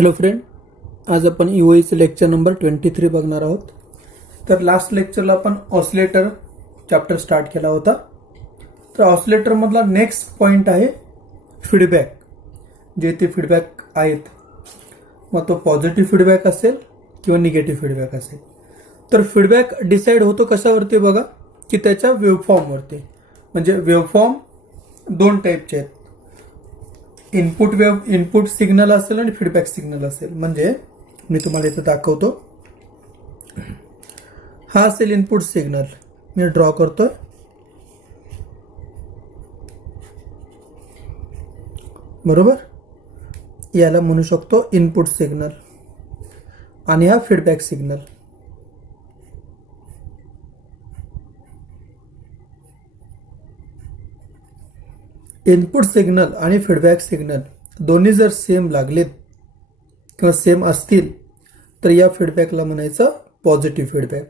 Hello friend, आज आपण ईओईचं lecture number 23 बघणार आहोत. तर लास्ट लेक्चरला आपण ऑसिलेटर चॅप्टर स्टार्ट केला होता. तर ऑसिलेटर मधला नेक्स्ट पॉइंट आहे फीडबॅक. जे ते फीडबॅक आहेत, मग तो पॉझिटिव्ह फीडबॅक असेल किंवा निगेटिव्ह फीडबॅक असेल. तर फीडबॅक डिसाईड होतो कशावरती बघा, की त्याच्या वेव्हफॉर्मवरती. म्हणजे वेव्हफॉर्म दोन टाईपचे आहेत, इनपुट सिग्नल असेल आणि फीडबॅक सिग्नल असेल. म्हणजे मी तुम्हाला इथं दाखवतो. हा असेल इनपुट सिग्नल, मी ड्रॉ करतोय. बरोबर, याला म्हणू शकतो इनपुट सिग्नल आणि हा फीडबॅक सिग्नल. इनपुट सिग्नल आणि फीडबॅक सिग्नल दोन्ही जर सेम लागलेत किंवा सेम असतील तर या फीडबॅकला म्हणायचं पॉझिटिव्ह फीडबॅक.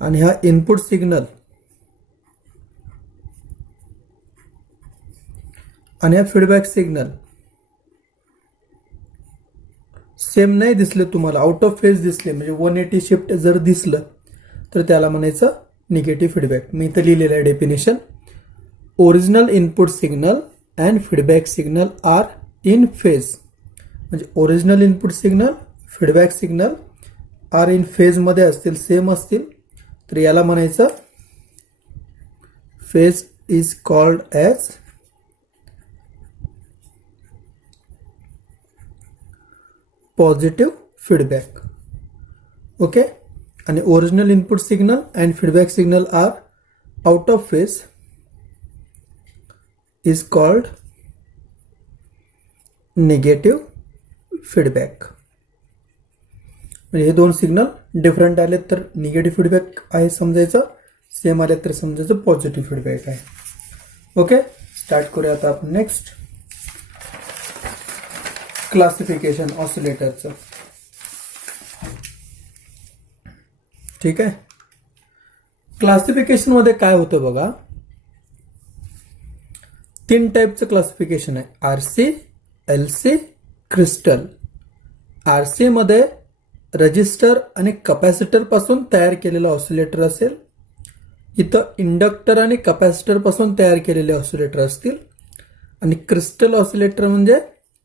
आणि हा इनपुट सिग्नल आणि हा फीडबॅक सिग्नल सेम नाही दिसले तुम्हाला, आउट ऑफ फेज दिसले, म्हणजे 180 शिफ्ट जर दिसलं तर त्याला म्हणायचं निगेटिव्ह फीडबॅक. मी इथं लिहिलेलं आहे definition. Original input signal and feedback signal are in phase. म्हणजे original input signal, feedback signal are in phase मध्ये असतील, सेम असतील, तर याला म्हणायचं phase is called as positive feedback. Okay. आणि original input signal and feedback signal are out of phase is called negative feedback. म्हणजे हे दोन सिग्नल डिफरंट आले तर निगेटिव्ह फीडबॅक आहे समजायचं, सेम आले तर समजायचं पॉझिटिव्ह फीडबॅक आहे. ओके, स्टार्ट करूया आता आपण नेक्स्ट क्लासिफिकेशन ऑसिलेटरचं. ठीक आहे. क्लासिफिकेशन मध्ये काय होतं बघा, तीन टाईपचं क्लासिफिकेशन आहे, आरसी, एलसी, क्रिस्टल. आरसी मध्ये रजिस्टर आणि कपॅसिटर पासून तयार केलेलं ऑसिलेटर असेल. इथं इंडक्टर आणि कपॅसिटर पासून तयार केलेले ऑसिलेटर असतील. आणि क्रिस्टल ऑसिलेटर म्हणजे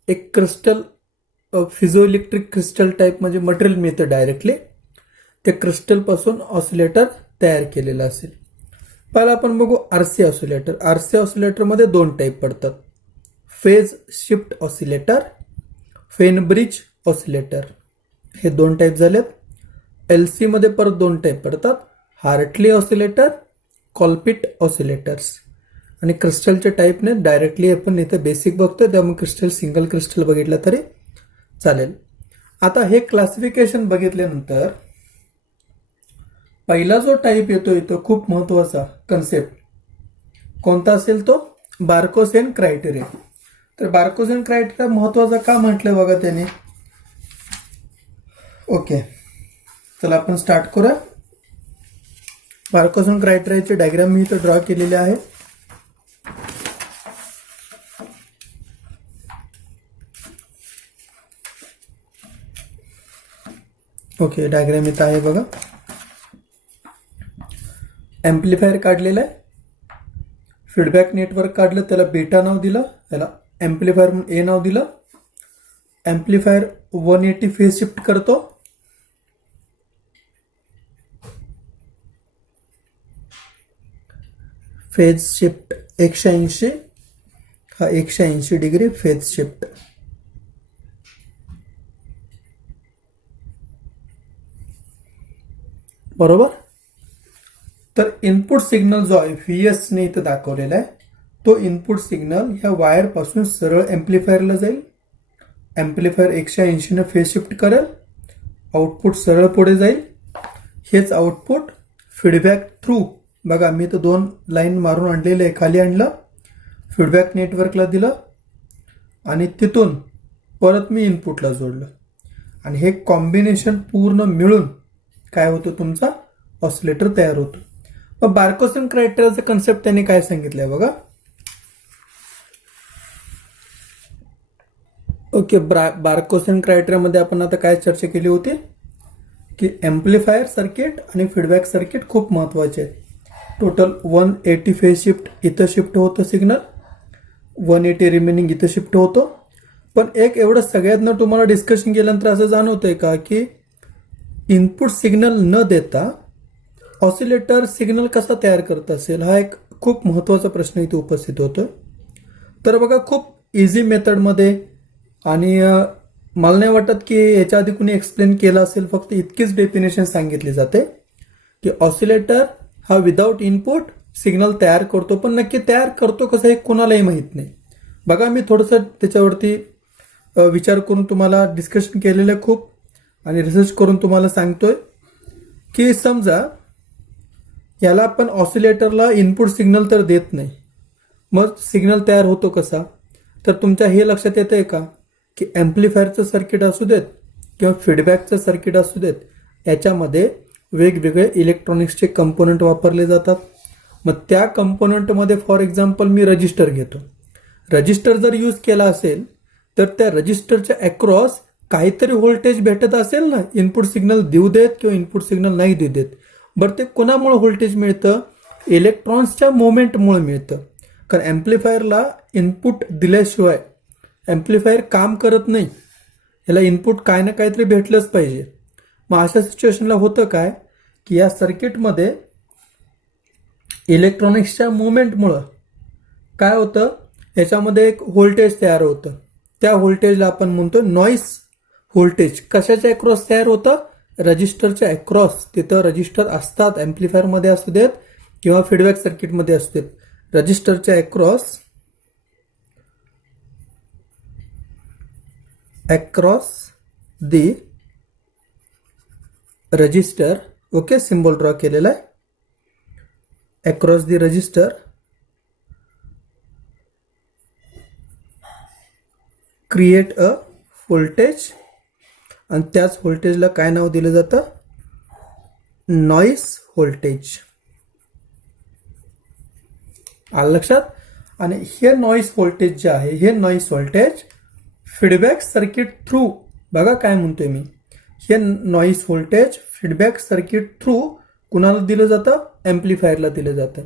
एक क्रिस्टल, फिजिओइलेक्ट्रिक क्रिस्टल टाईप, म्हणजे मटेरियल मिळतं डायरेक्टली, ते क्रिस्टल पासून ऑसिलेटर तयार केलेलं असेल. पहिला आपण बघू आरसी ऑसिलेटर. आरसी ऑसिलेटर मध्ये दोन टाईप पडतात, फेज शिफ्ट ऑसिलेटर, फेन ब्रिज ऑसिलेटर. हे दोन टाईप झालेत. एलसी मध्ये परत दोन टाईप पडतात, हार्टली ऑसिलेटर, कॉल्पिट ऑसिलेटर्स. आणि क्रिस्टलच्या टाईपने डायरेक्टली आपण इथे बेसिक बघतोय, त्यामुळे क्रिस्टल सिंगल क्रिस्टल बघितलं तरी चालेल. आता हे क्लासिफिकेशन बघितल्यानंतर पहिला जो टाईप येतो इथं खूप महत्वाचा कन्सेप्ट कोणता असेल तो बार्कोसेन क्रायटेरिया. तर बार्कोसेन क्रायटेरिया महत्वाचा का म्हटलं बघा त्याने. ओके, चला आपण स्टार्ट करूया. बार्कोसेन क्रायटेरियाचे डायग्राम मी इथं ड्रॉ केलेले आहे. ओके, डायग्राम इथं आहे बघा. एम्प्लिफायर काढलेलं आहे, फीडबॅक नेटवर्क काढलं, त्याला बीटा नाव दिलं, त्याला एम्प्लिफायर म्हणून ए नाव दिलं. एम्प्लिफायर 180 फेज शिफ्ट करतो. फेज शिफ्ट 180, हा 180 डिग्री फेज शिफ्ट. बरोबर. तर इनपुट सिग्नल जो आहे व्हीएस ने इथं दाखवलेला आहे, तो इनपुट सिग्नल ह्या वायर पासून सरळ एम्प्लिफायरला जाईल. एम्प्लिफायर 180 ने फेज शिफ्ट करेल, आउटपुट सरळ पुढे जाईल. हेच आउटपुट फीडबॅक थ्रू, बघा मी तर दोन लाईन मारून आणलेले आहे, खाली आणलं, फीडबॅक नेटवर्कला दिलं आणि तिथून परत मी इनपुटला जोडलं. आणि हे कॉम्बिनेशन पूर्ण मिळून काय होतं, तुमचा ऑसिलेटर तयार होतो. मग बार्कोसेन क्रायटेरियाचा कन्सेप्ट त्यांनी काय सांगितलंय बघा. ओके, बार्कोसेन क्रायटेरियामध्ये आपण आता काय चर्चा केली होती की एम्प्लिफायर सर्किट आणि फीडबॅक सर्किट खूप महत्वाचे आहेत. टोटल 180 फेज शिफ्ट इथं शिफ्ट होतं सिग्नल, 180 रिमेनिंग इथं शिफ्ट होतो. पण एक एवढं सगळ्यातनं तुम्हाला डिस्कशन केल्यानंतर असं जाणवतंय का की इनपुट सिग्नल न देता ऑसिलेटर सिग्नल कसा तयार करत असेल, हा एक खूप महत्वाचा प्रश्न इथे उपस्थित होतोय. तर बघा, खूप इझी मेथडमध्ये आणि मला नाही वाटत की याच्या आधी कुणी एक्सप्लेन केलं असेल, फक्त इतकीच डेफिनेशन सांगितली जाते की ऑसिलेटर हा विदाऊट इनपुट सिग्नल तयार करतो, पण नक्की तयार करतो कसं हे कुणालाही माहीत नाही. बघा, मी थोडंसं त्याच्यावरती विचार करून तुम्हाला डिस्कशन केलेलं आहे खूप, आणि रिसर्च करून तुम्हाला सांगतोय की समजा याला आपण ऑसिलेटरला इनपुट सिग्नल तर देत नाही, मग सिग्नल तयार होतो कसा? तर तुमच्या हे लक्षात येतंय का की एम्प्लिफायरचं सर्किट असू देत किंवा फीडबॅकचं सर्किट असू देत, याच्यामध्ये वेगवेगळे इलेक्ट्रॉनिक्सचे कंपोनंट वापरले जातात. मग त्या कंपोनंटमध्ये फॉर एक्झाम्पल मी रजिस्टर घेतो. रजिस्टर जर यूज केला असेल तर त्या रजिस्टरच्या अक्रॉस काहीतरी व्होल्टेज भेटत असेल ना, इनपुट सिग्नल देऊ देत किंवा इनपुट सिग्नल नाही देऊ देत. बरं, ते कोणामुळे व्होल्टेज मिळतं? इलेक्ट्रॉन्सच्या मुवमेंटमुळे मिळतं. कारण एम्प्लिफायरला इनपुट दिल्याशिवाय एम्प्लिफायर काम करत नाही, ह्याला इनपुट काय ना काहीतरी भेटलंच पाहिजे. मग अशा सिच्युएशनला होतं काय की या सर्किटमध्ये इलेक्ट्रॉनिक्सच्या मुवमेंटमुळं काय होतं, याच्यामध्ये एक व्होल्टेज तयार होतं. त्या व्होल्टेजला आपण म्हणतो नॉईस व्होल्टेज. कशाच्या अक्रॉस तयार होतं? रजिस्टरच्या अक्रॉस. तिथं रजिस्टर असतात, एम्प्लिफायरमध्ये असू देत किंवा फीडबॅक सर्किटमध्ये असू देत. रजिस्टरच्या across the register, okay, symbol draw केलेला आहे. Across the register create a voltage, आणि त्याच व्होल्टेजला काय नाव दिलं जातं? Noise voltage. आलं लक्षात? आणि हे नॉईस व्होल्टेज जे आहे, हे noise voltage feedback circuit through, बघा काय म्हणतोय मी, हे noise voltage feedback circuit through कुणाला दिलं जातं? एम्प्लिफायरला दिलं जातं.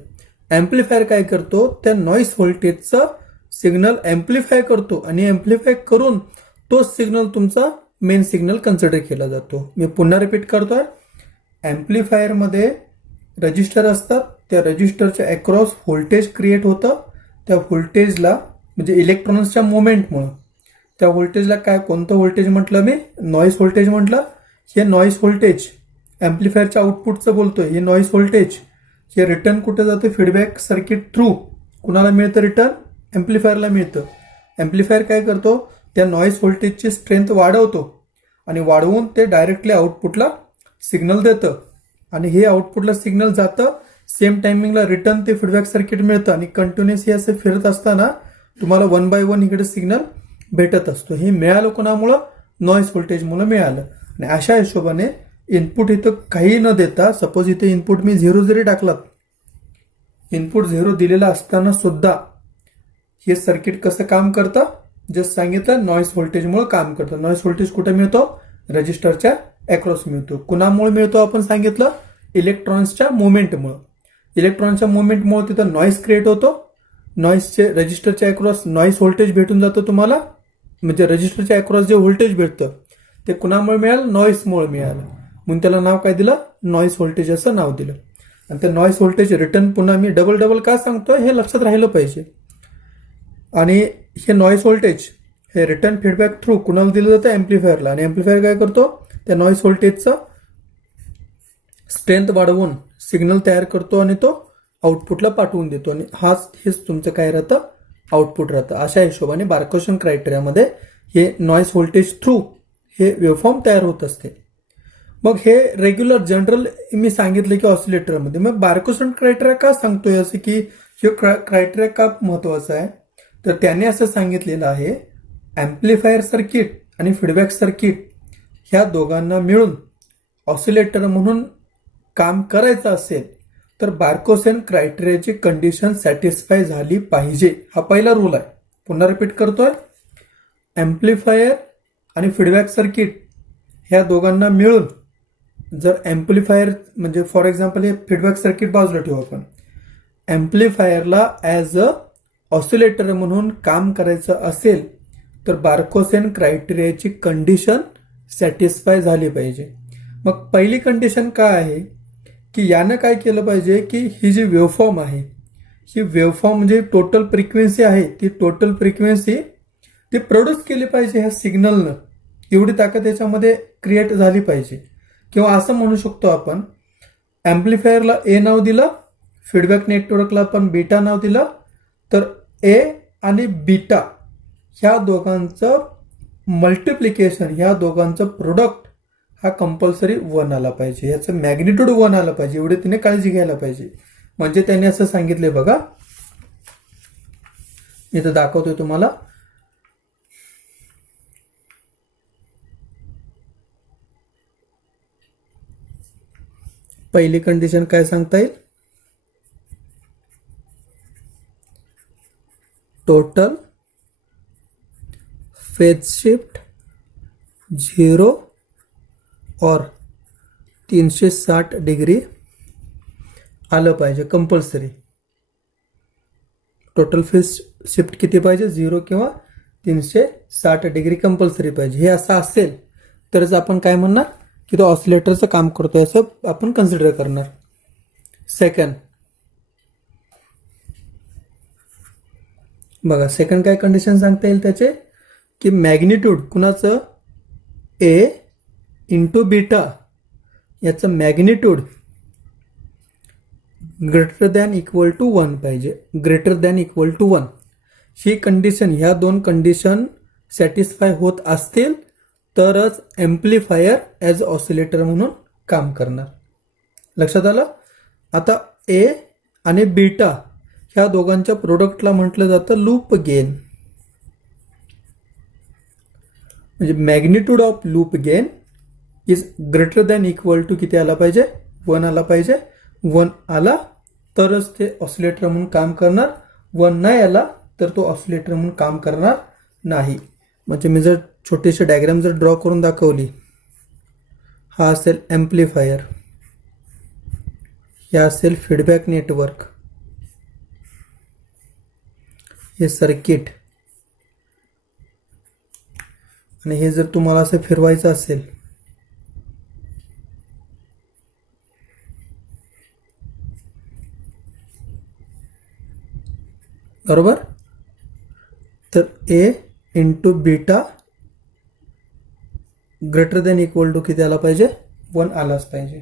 एम्प्लिफायर काय करतो? त्या नॉईस व्होल्टेजचं सिग्नल एम्प्लिफाय करतो, आणि एम्प्लिफाय करून तो सिग्नल तुमचा मेन सिग्नल कन्सिडर केला जातो. मी पुन्हा रिपीट करतोय, एम्प्लिफायरमध्ये रजिस्टर असतात, त्या रजिस्टरच्या अक्रॉस व्होल्टेज क्रिएट होतं. त्या व्होल्टेजला म्हणजे इलेक्ट्रॉनिक्सच्या मुवमेंटमुळं त्या व्होल्टेजला काय, कोणतं व्होल्टेज म्हटलं मी? नॉईस व्होल्टेज म्हटलं. हे नॉईस व्होल्टेज एम्प्लिफायरच्या आउटपुटचं बोलतोय. हे नॉईस व्होल्टेज हे रिटर्न कुठं जातं? Feedback circuit through. कुणाला मिळतं रिटर्न? एम्प्लिफायरला मिळतं. एम्प्लिफायर काय करतो? त्या नॉईस व्होल्टेजची स्ट्रेंथ वाढवतो, आणि वाढवून ते डायरेक्टली आउटपुटला सिग्नल देतं, आणि हे आउटपुटला सिग्नल जातं. सेम टायमिंगला रिटर्न ते फीडबॅक सर्किट मिळतं, आणि कंटिन्युअस हे असं फिरत असताना तुम्हाला 1 बाय 1 इकडे सिग्नल भेटत असतो. हे मिळालं कोणामुळं? नॉईस व्होल्टेजमुळे मिळालं. आणि अशा हिशोबाने इनपुट इथं काही न देता, सपोज इथे इनपुट मी 0 जरी टाकलात, इनपुट 0 दिलेला असताना सुद्धा हे सर्किट कसं काम करतं? जस्ट सांगितलं, नॉईस व्होल्टेजमुळे काम करतं. नॉईस व्होल्टेज कुठे मिळतो? रजिस्टरच्या अक्रॉस मिळतो. कुणामुळे मिळतो? आपण सांगितलं, इलेक्ट्रॉन्सच्या मुवमेंटमुळे. इलेक्ट्रॉनच्या मुवमेंटमुळे तिथं नॉईस क्रिएट होतो. नॉईसचे रजिस्टरच्या अक्रॉस नॉईस व्होल्टेज भेटून जातं तुम्हाला, म्हणजे रजिस्टरच्या अक्रॉस जे व्होल्टेज भेटतं ते कुणामुळे मिळालं? नॉईसमुळे मिळालं. म्हणून त्याला नाव काय दिलं? नॉईस व्होल्टेज असं नाव दिलं. आणि ते नॉईस व्होल्टेज रिटर्न पुन्हा मी डबल का सांगतोय हे लक्षात राहिलं पाहिजे. आणि हे नॉईस व्होल्टेज हे रिटर्न फीडबॅक थ्रू कुणाला दिलं जातं? एम्प्लिफायरला. आणि एम्प्लिफायर काय करतो? त्या नॉईस व्होल्टेजचं स्ट्रेंथ वाढवून सिग्नल तयार करतो, आणि तो आउटपुटला पाठवून देतो, आणि हेच तुमचं काय राहतं? आउटपुट राहतं. अशा हिशोबाने बार्कोसेन क्रायटेरियामध्ये हे नॉईस व्होल्टेज थ्रू हे वेवफॉर्म तयार होत असते. मग हे रेग्युलर जनरल मी सांगितलं की ऑसिलेटरमध्ये, मग बार्कोसेन क्रायटेरिया का सांगतोय असं की हे क्रायटेरिया का महत्वाचा आहे? तर त्याने असं सांगितलेलं आहे, एम्प्लिफायर सर्किट आणि फीडबॅक सर्किट ह्या दोघांना मिळून ऑसिलेटर म्हणून काम करायचं असेल तर बार्कोसेन क्रायटेरियाची कंडिशन सॅटिस्फाय झाली पाहिजे. हा पहिला रूल आहे. पुन्हा रिपीट करतोय, ॲम्प्लिफायर आणि फीडबॅक सर्किट ह्या दोघांना मिळून जर ॲम्प्लिफायर म्हणजे फॉर एक्झाम्पल हे फीडबॅक सर्किट बाजूला ठेवू आपण, ॲम्प्लिफायरला ॲज अ ऑसिलेटर म्हणून काम करायचं असेल तर बार्कोसेन क्रायटेरियाची कंडिशन सॅटिस्फाय झाली पाहिजे. मग पहिली कंडिशन काय आहे की यानं काय केलं पाहिजे की ही जी वेवफॉर्म आहे, ही वेवफॉर्म म्हणजे टोटल फ्रिक्वेन्सी आहे, ती टोटल फ्रिक्वेन्सी ती प्रोड्यूस केली पाहिजे ह्या सिग्नलनं. एवढी ताकद याच्यामध्ये क्रिएट झाली पाहिजे. किंवा असं म्हणू शकतो आपण, ॲम्प्लिफायरला ए नाव दिलं, फीडबॅक नेटवर्कला आपण बीटा नाव दिलं, तर ए आणि बीटा ह्या दोघांचं मल्टिप्लिकेशन, ह्या दोघांचं प्रोडक्ट हा कंपल्सरी 1 आला पाहिजे. याचं मॅग्निट्यूड 1 आलं पाहिजे, एवढी तिने काळजी घ्यायला पाहिजे. म्हणजे त्याने असं सांगितलंय बघा, इथं दाखवतोय तुम्हाला. पहिली कंडिशन काय सांगता येईल, टोटल फेज शिफ्ट 0 और 360 डिग्री आलं पाहिजे कंपल्सरी. टोटल फेज शिफ्ट किती पाहिजे, 0 किंवा 360 डिग्री कंपल्सरी पाहिजे. हे असं असेल तरच आपण काय म्हणणार की तो ऑसिलेटरचं काम करतोय असं आपण कन्सिडर करणार. सेकंड बघा, सेकंड काय कंडिशन सांगता येईल त्याचे की मॅग्निट्यूड कुणाचं, ए इंटू बीटा याचं magnitude greater than equal to 1 पाहिजे. ग्रेटर दॅन इक्वल टू 1 ही कंडिशन, ह्या दोन कंडिशन सॅटिस्फाय होत असतील तरच ॲम्प्लिफायर ॲज ऑसिलेटर म्हणून काम करणार. लक्षात आलं. आता ए आणि बीटा ह्या दोघांच्या प्रोडक्टला म्हटलं जातं लूप गेन. म्हणजे magnitude of loop gain is greater than equal to किती आला पाहिजे, 1 आला पाहिजे. 1 आला तरच ते ऑसिलेटर म्हणून काम करणार. 1 नाही आला तर तो ऑसिलेटर म्हणून काम करणार नाही. म्हणजे मी जर छोटीशी डायग्राम जर ड्रॉ करून दाखवली, हा असेल ॲम्प्लिफायर, या असेल फीडबॅक नेटवर्क, हे सर्किट, आणि हे जर तुम्हाला असं फिरवायचं असेल बरोबर, तर A into beta greater than equal to किती आला पाहिजे, 1 आलाच पाहिजे.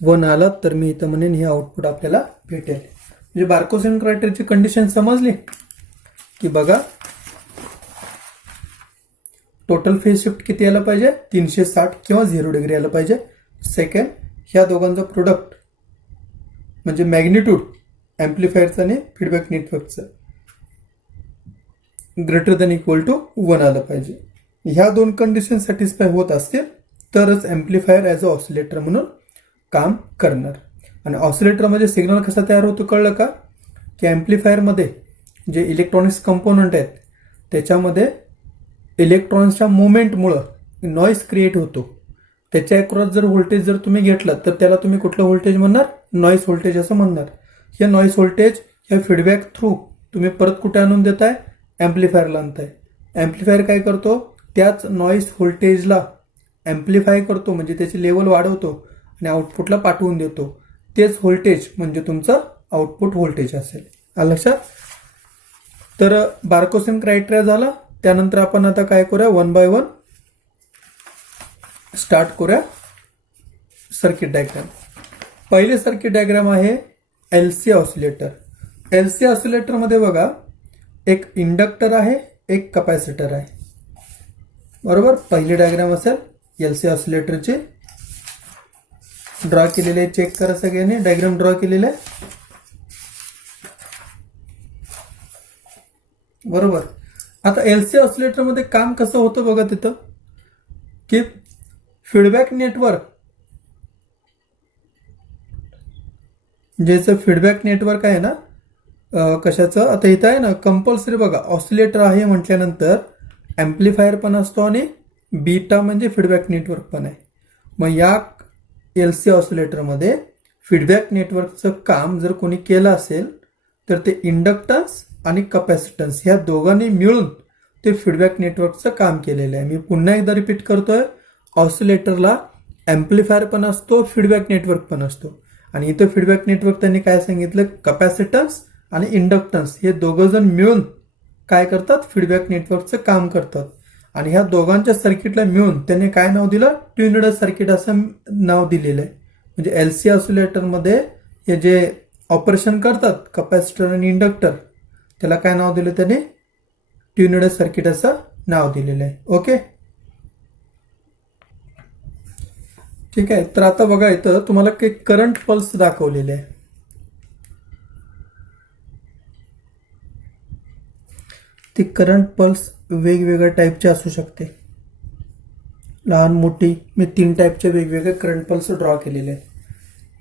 1 आला तर मी इथं म्हणेन हे आउटपुट आपल्याला भेटेल. म्हणजे बार्कोसेन क्रायटेरियाची कंडिशन समजली की बघा, टोटल फेज शिफ्ट किती आला पाहिजे, 360 किंवा 0 डिग्री आलं पाहिजे. सेकंड, ह्या दोघांचं प्रोडक्ट म्हणजे मॅग्निट्यूड ॲम्प्लिफायरचं आणि फीडबॅक नेटवर्कचं ग्रेटर दॅन इक्वल टू 1 आलं पाहिजे. ह्या दोन कंडिशन सॅटिस्फाय होत असतील तरच ॲम्प्लिफायर ॲज अ ऑसिलेटर म्हणून काम करणार. आणि ऑसिलेटरमध्ये सिग्नल कसा तयार होतो कळलं का, की ॲम्प्लिफायरमध्ये जे इलेक्ट्रॉनिक्स कंपोनंट आहेत त्याच्यामध्ये इलेक्ट्रॉनिक्सच्या मुवमेंटमुळं नॉईज क्रिएट होतो. त्याच्या अक्रॉस जर व्होल्टेज जर तुम्ही घेतलं तर त्याला तुम्ही कुठलं व्होल्टेज म्हणणार, नॉईज व्होल्टेज असं म्हणणार. हे नॉईज व्होल्टेज ह्या फीडबॅक थ्रू तुम्ही परत कुठे आणून देताय, ॲम्प्लिफायरला आणताय. ॲम्प्लिफायर काय करतो, त्याच नॉईज व्होल्टेजला ॲम्प्लिफाय करतो, म्हणजे त्याची लेवल वाढवतो आणि आउटपुटला पाठवून देतो. तेच व्होल्टेज म्हणजे तुमचं आउटपुट व्होल्टेज असेल. आलं लक्षात. तर बार्कोसेन क्रायटेरिया झाला. त्यानंतर आपण आता काय करूया, 1 बाय 1 स्टार्ट करूया सर्किट डायग्राम. पहिले सर्किट डायग्राम आहे एलसी ऑसिलेटर. एलसी ऑसिलेटरमध्ये बघा, एक इंडक्टर आहे, एक कपॅसिटर आहे. बरोबर, पहिली डायग्राम असेल एलसी ऑसिलेटरची, ड्रॉ केलेले आहे. चेक करा सगळ्यांनी, डायग्राम ड्रॉ केलेले आहे बरोबर. आता एलसी ऑसिलेटरमध्ये काम कसं होतं बघा, तिथं की फीडबॅक नेटवर्क, ज्याचं फीडबॅक नेटवर्क आहे ना, कशाचं, आता इथं आहे ना कंपल्सरी बघा, ऑसिलेटर आहे म्हटल्यानंतर ॲम्प्लिफायर पण असतो आणि बीटा म्हणजे फीडबॅक नेटवर्क पण आहे. मग या LC ऑसिलेटरमध्ये फीडबॅक नेटवर्कचं काम जर कोणी केलं असेल तर ते इंडक्टन्स आणि कपॅसिटन्स ह्या दोघांनी मिळून ते फीडबॅक नेटवर्कचं काम केलेलं आहे. मी पुन्हा एकदा रिपीट करतोय, ऑसिलेटरला ॲम्प्लिफायर पण असतो, फीडबॅक नेटवर्क पण असतो. आणि इथं फीडबॅक नेटवर्क त्यांनी काय सांगितलं, कपॅसिटन्स आणि इंडक्टन्स हे दोघं जण मिळून काय करतात, फीडबॅक नेटवर्कचं काम करतात. आणि ह्या दोघांच्या सर्किटला मिळून त्यांनी काय नाव दिलं, ट्युन्ड सर्किट असं नाव दिलेलं आहे. म्हणजे LC ऑसिलेटरमध्ये हे जे ऑपरेशन करतात कपॅसिटर आणि इंडक्टर, त्याला काय नाव दिलं त्याने, ट्युन्ड सर्किट असं नाव दिलेलं आहे. ओके, ठीक आहे. तर आता बघा, इथं तुम्हाला काही करंट पल्स दाखवलेले आहे. ती करंट पल्स वेगवेगळ्या टाईपची असू शकते, लहान मोठी. मी 3 टाईपचे वेगवेगळे करंट पल्स ड्रॉ केलेले आहेत.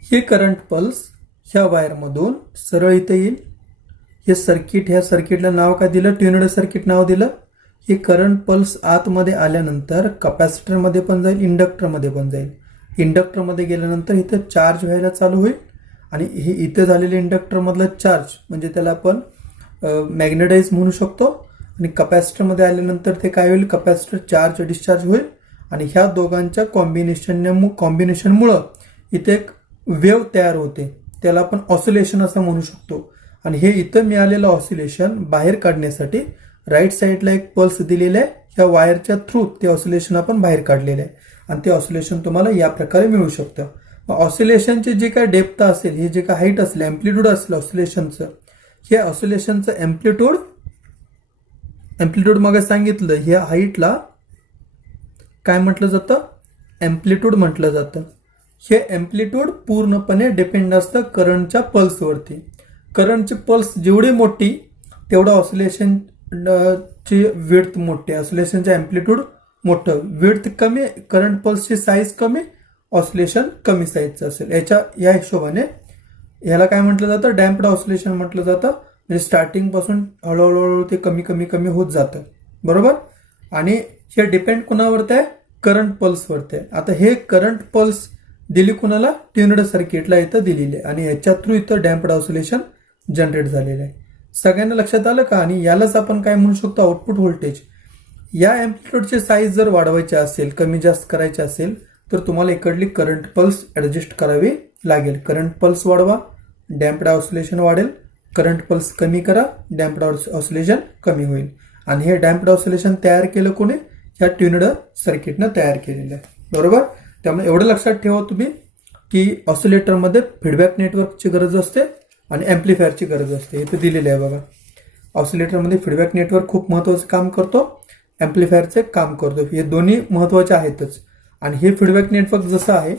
हे करंट पल्स ह्या वायरमधून सरळ इथे येईल. हे सर्किट, ह्या सर्किटला नाव काय दिलं, ट्युन्ड सर्किट नाव दिलं. हे करंट पल्स आतमध्ये आल्यानंतर कपॅसिटरमध्ये पण जाईल, इंडक्टरमध्ये पण जाईल. इंडक्टरमध्ये गेल्यानंतर इथं चार्ज व्हायला चालू होईल आणि हे इथं झालेले इंडक्टरमधलं चार्ज म्हणजे त्याला आपण मॅग्नेटाइज म्हणू शकतो. आणि कपॅसिटरमध्ये आल्यानंतर ते काय होईल, कपॅसिटर चार्ज डिस्चार्ज होईल आणि ह्या दोघांच्या कॉम्बिनेशनमुळं इथे एक वेव्ह तयार होते, त्याला आपण ऑसिलेशन असं म्हणू शकतो. आणि हे इथं मिळालेलं ऑसिलेशन बाहेर काढण्यासाठी राईट साईडला एक पल्स दिलेला आहे, ह्या वायरच्या थ्रू ते ऑसिलेशन आपण बाहेर काढलेलं आहे. आणि ते ऑसिलेशन तुम्हाला या प्रकारे मिळू शकतं. ऑसिलेशनची जी काय डेप्थ असेल, हे जे काय हाईट असेल, एम्प्लिट्यूड असेल ऑसिलेशनचं, हे ऑसिलेशनचं एम्प्लिट्यूड मग सांगितलं, ह्या हाईटला काय म्हटलं जातं, एम्प्लिट्यूड म्हटलं जातं. हे एम्प्लिट्यूड पूर्णपणे डिपेंड असतं करंटच्या पल्सवरती. करंटची पल्स जेवढी मोठी तेवढं ऑसिलेशनची विड्थ मोठी, ऑसिलेशनचं एम्प्लिट्यूड मोठं. विड्थ कमी, करंट पल्सची साईज कमी, ऑसिलेशन कमी साईजचं असेल. या हिशोबाने ह्याला काय म्हटलं जातं, डॅम्प्ड ऑसिलेशन म्हटलं जातं. म्हणजे स्टार्टिंग पासून हळूहळू ते कमी कमी कमी होत जातं, बरोबर. आणि हे डिपेंड कुणावरती आहे, करंट पल्सवरती आहे. आता हे करंट पल्स दिली कुणाला, ट्युन्ड सर्किटला इथं दिलेली आहे आणि याच्या थ्रू इथं डॅम्प्ड ऑसिलेशन जनरेट झालेलं आहे. सगळ्यांना लक्षात आलं का. आणि यालाच आपण काय म्हणू शकतो, आउटपुट व्होल्टेज. या एम्प्लिट्यूडची साईज जर वाढवायची असेल, कमी जास्त करायची असेल, तर तुम्हाला इकडली करंट पल्स ऍडजस्ट करावी लागेल. करंट पल्स वाढवा, डॅम्प्ड ऑसिलेशन वाढेल. करंट पल्स कमी करा, डॅम्प्ड ऑसिलेशन कमी होईल. आणि हे डॅम्प्ड ऑसिलेशन तयार केलं कोणी, ह्या ट्युन्ड सर्किटनं तयार केलेलं आहे, बरोबर. त्यामुळे एवढं लक्षात ठेवा तुम्ही की ऑसिलेटरमध्ये फीडबॅक नेटवर्कची गरज असते आणि एम्प्लिफायरची गरज असते. इथे दिलेलं आहे बघा, ऑसिलेटरमध्ये फीडबॅक नेटवर्क खूप महत्त्वाचं काम करतो, एम्प्लिफायरचे काम करतो. हे दोन्ही महत्त्वाचे आहेतच. आणि हे फीडबॅक नेटवर्क जसं आहे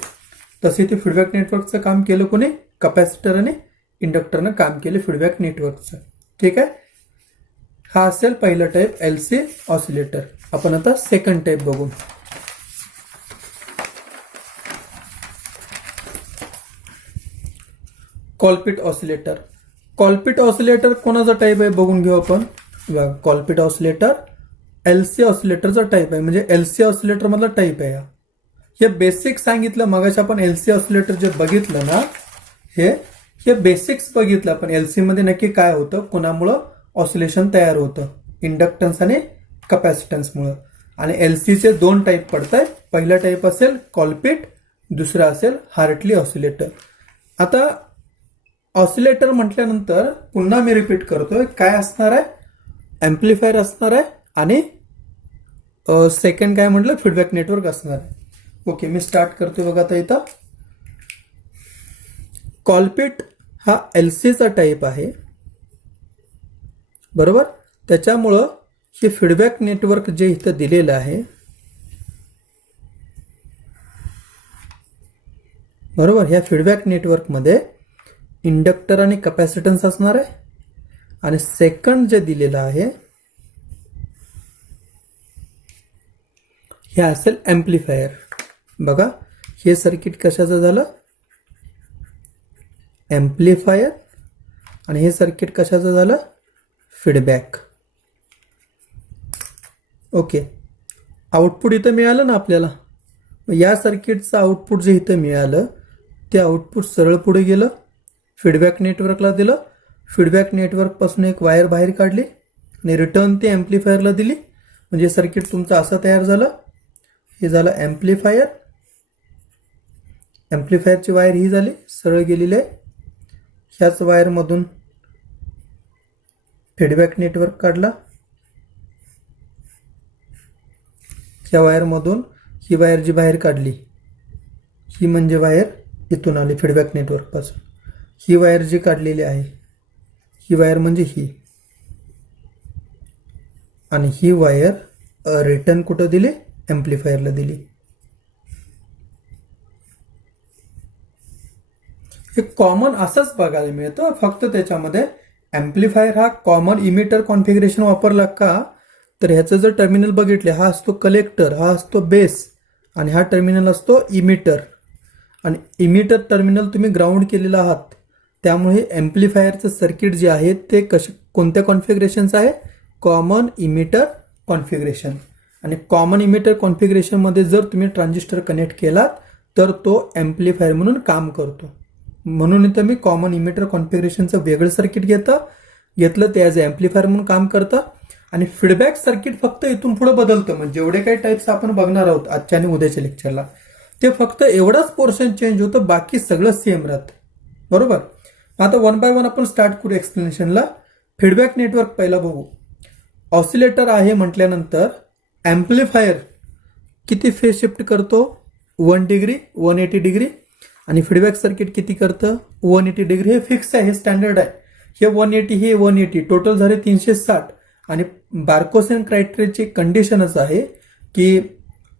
तसे ते फीडबॅक नेटवर्कचं काम केलं कोणी, कपॅसिटर आणि इंडक्टरनं काम केलं फीडबॅक नेटवर्कचं. ठीक आहे, हा असेल पहिला टाईप LC ऑसिलेटर. आपण आता सेकंड टाईप बघू. कॉलपिट ऑसिलेटर. कॉलपिट ऑसिलेटर कोणाचा टाईप आहे बघून घेऊ आपण. कॉलपिट ऑसिलेटर LC ऑसिलेटरचा टाईप आहे, म्हणजे LC ऑसिलेटर मधला टाईप आहे. हे बेसिक सांगितलं मगाशी आपण. LC ऑसिलेटर जे बघितलं ना, हे बेसिक्स बघितलं आपण. LC मध्ये नक्की काय होतं, कोणामुळं ऑसिलेशन तयार होतं, इंडक्टन्स आणि कपॅसिटन्समुळं. आणि LCचे 2 टाईप पडतात. पहिला टाईप असेल कॉलपिट, दुसरा असेल हार्टली ऑसिलेटर. आता ऑसिलेटर म्हटल्यानंतर पुन्हा मी रिपीट करतोय, काय असणार आहे, एम्प्लिफायर असणार आहे आणि सेकंड काय म्हटलं, फीडबॅक नेटवर्क असणार आहे. ओके, मी स्टार्ट करतोय बघा. आता इथं कॉलपिट हा LCचा टाईप आहे, बरोबर. त्याच्यामुळं हे फीडबॅक नेटवर्क जे इथं दिलेलं आहे, बरोबर, ह्या फीडबॅक नेटवर्कमध्ये इंडक्टर आणि कपॅसिटन्स असणार आहे. आणि सेकंड जे दिलेलं आहे हे असेल एम्प्लिफायर. बघा, हे सर्किट कशाचं झालं, एम्प्लिफायर. आणि हे सर्किट कशाचं झालं, फीडबॅक. ओके, आउटपुट इथं मिळालं ना आपल्याला. या सर्किटचं आउटपुट जे इथं मिळालं ते आउटपुट सरळ पुढे गेलं, फीडबॅक नेटवर्कला दिलं. फीडबॅक नेटवर्कपासून एक वायर बाहेर काढली आणि रिटर्न ते ॲम्प्लिफायरला दिली. म्हणजे सर्किट तुमचं असं तयार झालं. हे झालं ॲम्प्लिफायर. ॲम्प्लिफायरची वायर ही झाली, सरळ गेलेली आहे. ह्याच वायरमधून फीडबॅक नेटवर्क काढला. ह्या वायरमधून ही वायर जी बाहेर काढली ही म्हणजे वायर इथून आली फीडबॅक नेटवर्कपासून. ही वायर जी काढलेली आहे ही वायर म्हणजे ही, आणि ही वायर रिटर्न कुठं दिली, ॲम्प्लिफायरला दिली. हे कॉमन असंच बघायला मिळतं, फक्त त्याच्यामध्ये ॲम्प्लिफायर हा कॉमन इमिटर कॉन्फिगरेशन वापरला का, तर ह्याचं जर टर्मिनल बघितले, हा असतो कलेक्टर, हा असतो बेस, आणि हा टर्मिनल असतो इमिटर. आणि इमिटर टर्मिनल तुम्ही ग्राउंड केलेला आहात, त्यामुळे ॲम्प्लिफायरचं सर्किट जे आहे ते कोणत्या कॉन्फिगरेशनचं आहे, कॉमन इमिटर कॉन्फिगरेशन. आणि कॉमन इमिटर कॉन्फिगरेशनमध्ये जर तुम्ही ट्रान्झिस्टर कनेक्ट केलात तर तो ॲम्प्लिफायर म्हणून काम करतो. म्हणून इथं मी कॉमन इमिटर कॉन्फिगरेशनचं वेगळं सर्किट घेतलं ते ॲज ॲम्प्लिफायर म्हणून काम करतं. आणि फीडबॅक सर्किट फक्त इथून पुढे बदलतं. म्हणजे जेवढे काही टाईप्स आपण बघणार आहोत आजच्या आणि उद्याच्या लेक्चरला, ते फक्त एवढाच पोर्शन चेंज होतं, बाकी सगळं सेम राहतं. बरोबर. आता वन बाय वन आपण स्टार्ट करू एक्सप्लेनेशनला. फीडबॅक नेटवर्क पहिला बघू. ऑसिलेटर आहे म्हटल्यानंतर ॲम्प्लिफायर किती फेज शिफ्ट करतो, 1 डिग्री, 180 डिग्री. आणि फीडबॅक सर्किट किती करतं, 180 डिग्री. हे फिक्स आहे, हे स्टँडर्ड आहे. हे 180, हे 180, टोटल झाले 360. आणि बार्कोसेन क्रायटेरियाची कंडिशनच आहे की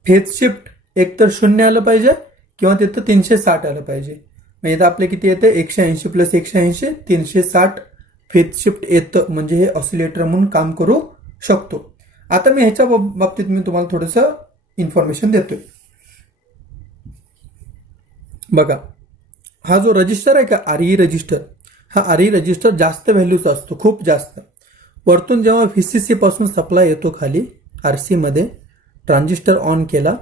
फेज शिफ्ट एकतर 0 आलं पाहिजे किंवा तिथं 360 आलं पाहिजे. म्हणजे इथं आपले किती येते, 180 प्लस 180, 360 फेज शिफ्ट येतं. म्हणजे हे ऑसिलेटर म्हणून काम करू शकतो. आता मी ह्याच्या बाबतीत मी तुम्हाला थोडंसं इन्फॉर्मेशन देतोय. बघा, हा जो रजिस्टर आहे का, आरई रजिस्टर, हा आरई रजिस्टर जास्त व्हॅल्यूचा असतो, खूप जास्त. वरतून जेव्हा VCC पासून सप्लाय येतो खाली RC मध्ये, ट्रान्झिस्टर ऑन केला,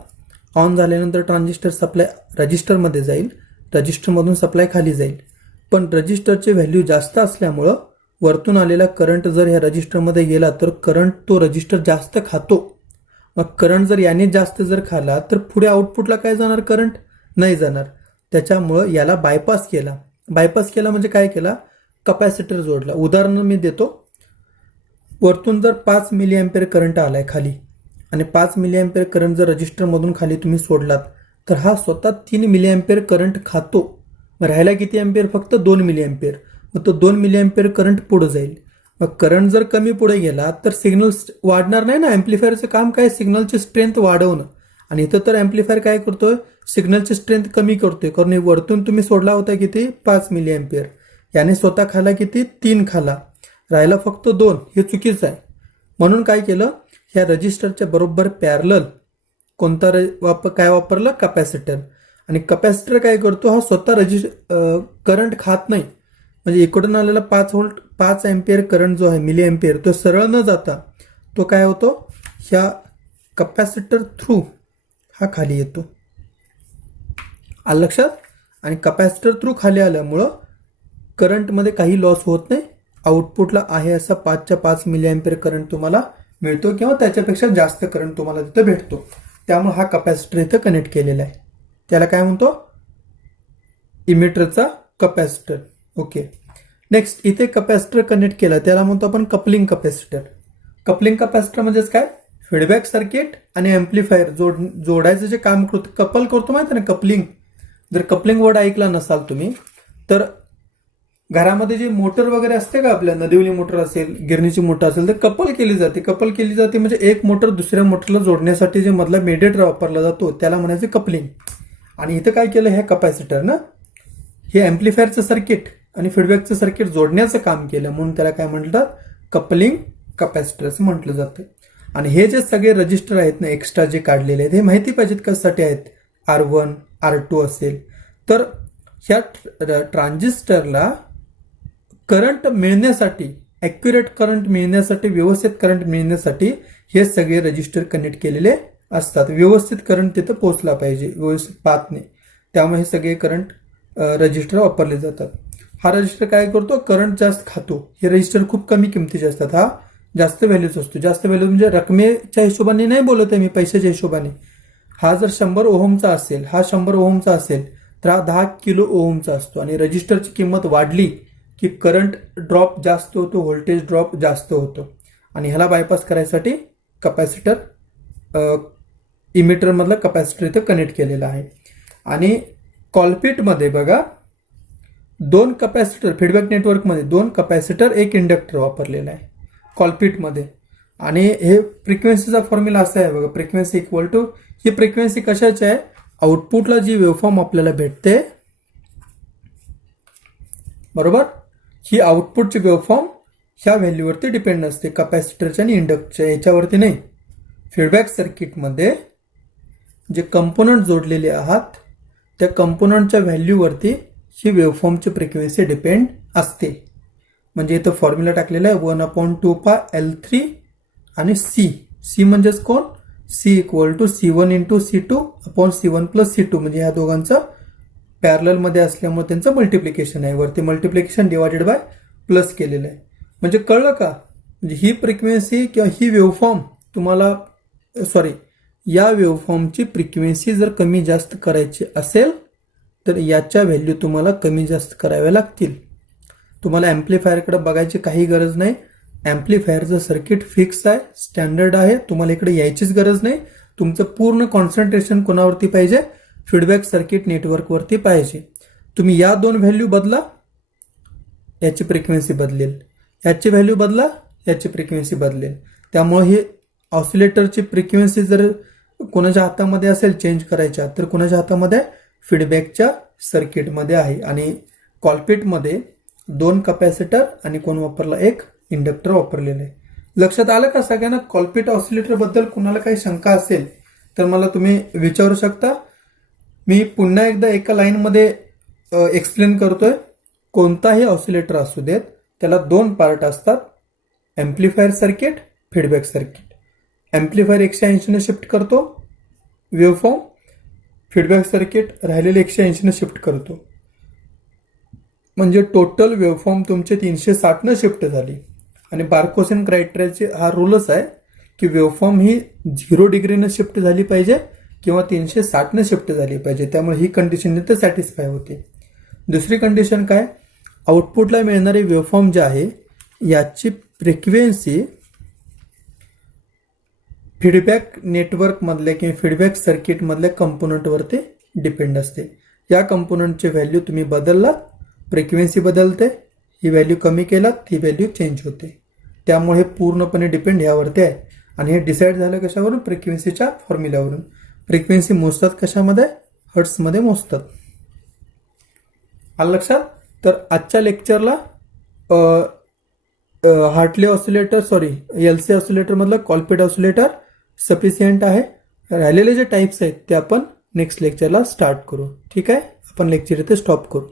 ऑन झाल्यानंतर ट्रान्झिस्टर सप्लाय रजिस्टरमध्ये जाईल, रजिस्टरमधून सप्लाय खाली जाईल. पण रजिस्टरचे व्हॅल्यू जास्त असल्यामुळं वरतून आलेला करंट जर ह्या रजिस्टरमध्ये गेला तर करंट तो रजिस्टर जास्त खातो. मग करंट जर याने जास्त जर खाला तर पुढे आउटपुटला काय जाणार, करंट नाही जाणार. त्याच्यामुळं याला बायपास केला. बायपास केला म्हणजे काय केला, कपॅसिटर जोडला. उदाहरण मी देतो. वरतून जर 5 मिली अँपिअर करंट आलाय खाली, आणि 5 मिली अँपिअर करंट जर रजिस्टरमधून खाली तुम्ही सोडलात तर हा स्वतः 3 मिली अँपिअर करंट खातो. मग राहायला किती अँपिअर, फक्त 2 मिली अँपिअर. मग तो 2 मिली अँपिअर करंट पुढे जाईल. मग करंट जर कमी पुढे गेला तर सिग्नल वाढणार नाही ना. ॲम्प्लिफायरचं काम काय, सिग्नलची स्ट्रेंथ वाढवणं. आणि इथं तर ॲम्प्लिफायर काय करतोय, सिग्नलची स्ट्रेंथ कमी करतोय. कारण वरतून तुम्ही सोडला होता किती, 5 मिली अँपिअर. याने स्वतः खाला किती, 3 खाला, राहिला फक्त 2. हे चुकीचं आहे. म्हणून काय केलं, ह्या रजिस्टरच्या बरोबर पॅरलल कोणता काय वापरलं, कपॅसिटर. आणि कपॅसिटर काय करतो, हा स्वतः करंट खात नाही. म्हणजे इकडून आलेला 5 व्होल्ट 5 अँपिअर करंट जो आहे, मिली अँपिअर, तो सरळ न जाता तो काय होतो, ह्या कपॅसिटर थ्रू हा खाली येतो. आलं लक्षात. आणि कपॅसिटर थ्रू खाली आल्यामुळं करंटमध्ये काही लॉस होत नाही. आउटपुटला आहे असा 5च्या 5 मिली अँपिअर करंट तुम्हाला मिळतो, किंवा त्याच्यापेक्षा जास्त करंट तुम्हाला तिथं भेटतो. त्यामुळे हा कपॅसिटर इथं कनेक्ट केलेला आहे. त्याला काय म्हणतो, इमिटरचा कपॅसिटर. ओके. नेक्स्ट, इथे कपॅसिटर कनेक्ट केला त्याला म्हणतो आपण कपलिंग कपॅसिटर. कपलिंग कपॅसिटर म्हणजेच काय, फीडबॅक सर्किट आणि ॲम्प्लिफायर जोडायचं जे काम करतो, कपल करतो माहिती ना, कपलिंग. जर कपलिंग वर्ड ऐकला नसाल तुम्ही तर घरामध्ये जी मोटर वगैरे असते का, आपल्या नदीवली मोटर असेल, गिरणीची मोटर असेल, तर कपल केली जाते. कपल केली जाते म्हणजे एक मोटर दुसऱ्या मोटरला जोडण्यासाठी जे मधला मेडिएटर वापरला जातो त्याला म्हणायचे कपलिंग. आणि इथं काय केलं, हे कपॅसिटर ना, हे ॲम्प्लिफायरचं सर्किट आणि फीडबॅकचं सर्किट जोडण्याचं काम केलं, म्हणून त्याला काय म्हणतात, कपलिंग कपॅसिटर असं म्हटलं जातं. आणि हे जे सगळे रजिस्टर आहेत ना, एक्स्ट्रा जे काढलेले आहेत, हे माहिती पाहिजेत कशासाठी आहेत. R1 R2 असेल तर ह्या ट्रान्झिस्टरला करंट मिळण्यासाठी, ॲक्युरेट करंट मिळण्यासाठी, व्यवस्थित करंट मिळण्यासाठी हे सगळे रजिस्टर कनेक्ट केलेले असतात. व्यवस्थित करंट तिथं पोहोचला पाहिजे व्यवस्थित पाथने, त्यामुळे हे सगळे करंट रजिस्टर वापरले जातात. हा रजिस्टर काय करतो, करंट जास्त खातो. हे रजिस्टर खूप कमी किमतीचे असतात. हा जास्त व्हॅल्यूच असतो. जास्त व्हॅल्यू म्हणजे रकमेच्या हिशोबाने नाही बोलत आहे मी, पैशाच्या हिशोबाने. हा जर 100 ओहमचा असेल, हा 100 ओहमचा असेल तर हा 10 किलो ओहमचा असतो. आणि रजिस्टरची किंमत वाढली की करंट ड्रॉप जास्त होतो, व्होल्टेज ड्रॉप जास्त होतो. आणि ह्याला बायपास करायसाठी कपॅसिटर, इमिटरमधला कपॅसिटर इथं कनेक्ट केलेला आहे. आणि कॉलपिटमध्ये बघा 2 कपॅसिटर, फीडबॅक नेटवर्कमध्ये 2 कपॅसिटर 1 इंडक्टर वापरलेला आहे कॉलपिटमध्ये. आणि हे फ्रिक्वेन्सीचा फॉर्म्युला असा आहे बघा, फ्रिक्वेन्सी इक्वल टू, ही फ्रिक्वेन्सी कशाची आहे, आउटपुटला जी वेव्हफॉर्म आपल्याला भेटते बरोबर, ही आउटपुटची वेव्हफॉर्म ह्या व्हॅल्यूवरती डिपेंड असते, कपॅसिटरच्या आणि इंडक्टरच्या याच्यावरती नाही. फीडबॅक सर्किटमध्ये जे कंपोनंट जोडलेले आहात त्या कंपोनंटच्या व्हॅल्यूवरती ही वेव्हफॉर्मची फ्रिक्वेन्सी डिपेंड असते. म्हणजे इथं फॉर्म्युला टाकलेला आहे 1/2π L3 आणि C म्हणजेच कोण, C equal to C1 into C2 upon C1 plus C2, म्हणजे ह्या दोघांचं पॅरलल मध्ये असल्यामुळे त्यांचं मल्टिप्लिकेशन आहे. वरती मल्टिप्लिकेशन डिवायडेड बाय प्लस केलेलं आहे. म्हणजे कळलं का, म्हणजे ही फ्रिक्वेन्सी किंवा ही वेव्हफॉर्म तुम्हाला, या वेव्हफॉर्मची फ्रिक्वेन्सी जर कमी जास्त करायची असेल तर याच्या व्हॅल्यू तुम्हाला कमी जास्त कराव्या लागतील. तुम्हाला ॲम्प्लिफायरकडे बघायची काही गरज नाही. ॲम्प्लिफायरचं सर्किट फिक्स आहे, स्टँडर्ड आहे. तुम्हाला इकडे यायचीच गरज नाही. तुमचं पूर्ण कॉन्सन्ट्रेशन कोणावरती पाहिजे, फीडबॅक सर्किट नेटवर्कवरती पाहिजे. तुम्ही या 2 व्हॅल्यू बदला, याची फ्रिक्वेन्सी बदलेल. याची व्हॅल्यू बदला, याची फ्रिक्वेन्सी बदलेल. त्यामुळे ही ऑसिलेटरची फ्रिक्वेन्सी जर कोणाच्या हातामध्ये असेल चेंज करायच्या, तर कोणाच्या हातामध्ये, फीडबॅकच्या सर्किटमध्ये आहे. आणि कॉलपिटमध्ये 2 कपॅसिटर आणि कोण वापरला, 1 इंडक्टर वापरलेलं आहे. लक्षात आलं का सगळ्यांना? कॉलपिट ऑसिलेटर बद्दल कुणाला काही शंका असेल तर मला तुम्ही विचारू शकता. मी पुन्हा एकदा एका लाईनमध्ये एक्सप्लेन करतोय. कोणताही ऑसिलेटर असू देत त्याला 2 पार्ट असतात, amplifier circuit, feedback circuit. Amplifier 180 ने शिफ्ट करतो वेव्हफॉर्म, फीडबॅक सर्किट राहिलेले 180 ने शिफ्ट करतो. म्हणजे टोटल वेव्हफॉर्म तुमचे 360 ने शिफ्ट झाली. आणि बार्कोसेन क्रायटेरियाचे हा रूलच आहे की वेव्हफॉर्म ही 0 डिग्रीने शिफ्ट झाली पाहिजे किंवा 360 ने शिफ्ट झाली पाहिजे. त्यामुळे ही कंडिशन इथे सॅटिस्फाय होते. दुसरी कंडिशन काय, आउटपुटला मिळणारी वेव्हफॉर्म जे आहे याची फ्रिक्वेन्सी फीडबॅक नेटवर्कमधल्या किंवा फीडबॅक सर्किटमधल्या कंपोनंटवरती डिपेंड असते. या कंपोनंटची व्हॅल्यू तुम्ही बदललात, फ्रिक्वेन्सी बदलते. ही व्हॅल्यू कमी केलात, ही व्हॅल्यू चेंज होते. त्यामुळे पूर्णपणे डिपेंड यावरती आहे. आणि हे डिसाईड झालं कशावरून, फ्रिक्वेन्सीच्या फॉर्म्युल्यावरून. फ्रिक्वेन्सी मोजतात कशामध्ये, हर्ट्समध्ये मोजतात. आलं लक्षात? तर आजच्या लेक्चरला हार्टले ऑसिलेटर, LC ऑसिलेटर मधलं कॉलपिट ऑसिलेटर सफिशियंट आहे. राहिलेले जे टाइप्स आहेत ते आपण नेक्स्ट लेक्चरला स्टार्ट करू. ठीक आहे, आपण लेक्चर इथे स्टॉप करू.